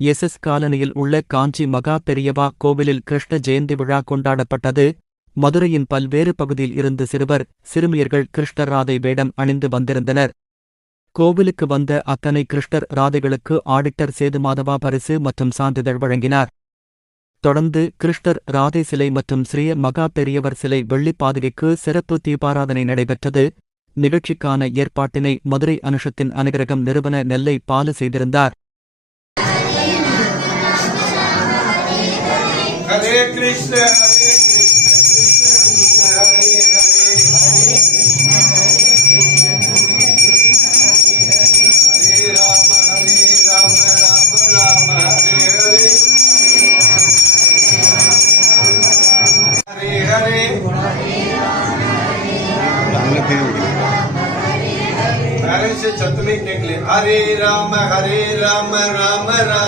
S S காலனியில் உள்ள காஞ்சி மகா பெரியவா கோவிலில் கிருஷ்ண ஜெயந்தி விழா கொண்டாடப்பட்டது. மதுரையின் பல்வேறு பகுதியில் இருந்து சிறுவர் சிறுமியர்கள் கிருஷ்ணர் ராதை வேடம் அணிந்து வந்திருந்தனர். கோவிலுக்கு வந்த அத்தனை கிருஷ்ணர் ராதைகளுக்கு ஆடிட்டர் சேதுமாதவா பரிசு மற்றும் சான்றிதழ் வழங்கினார். தொடர்ந்து கிருஷ்ணர் ராதை சிலை மற்றும் ஸ்ரீய மகா பெரியவர் சிலை வெள்ளிப்பாதிரிக்கு சிறப்பு தீபாராதனை நடைபெற்றது. நிகழ்ச்சிக்கான ஏற்பாட்டினை மதுரை அனுஷத்தின் அனுகிரகம் நிறுவன நெல்லை பாலு செய்திருந்தார். हरे कृष्ण हरे कृष्ण कृष्ण कृष्ण हरे हरे हरे राम हरे राम राम राम हरे हरे हरे हरे पैरें से छत में निकले हरे राम हरे राम राम राम